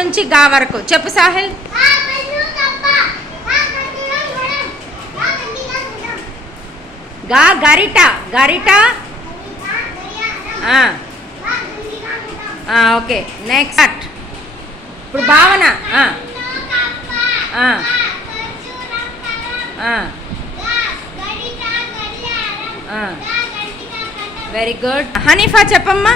నుంచి గా వరకు చెప్పు సాహిల్. గా గరిట గరిట. Okay next. ఇప్పుడు భావన. Very good. హనీఫా చెప్పమ్మా.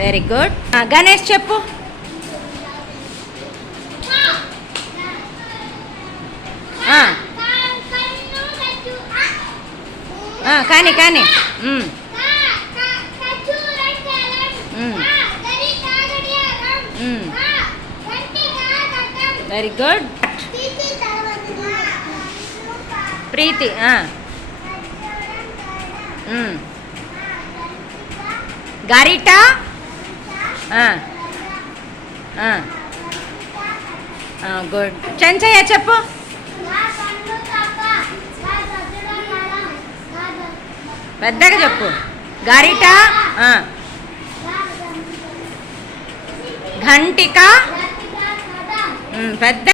Very good. గణేష్ చెప్పు. కానీ కానీ వెరీ గుడ్. ప్రీతి. గరిట. గుడ్. చెంచయ్య చెప్పు. పెద్దగా చెప్పు. గరిట. ఘంటిక. పెద్ద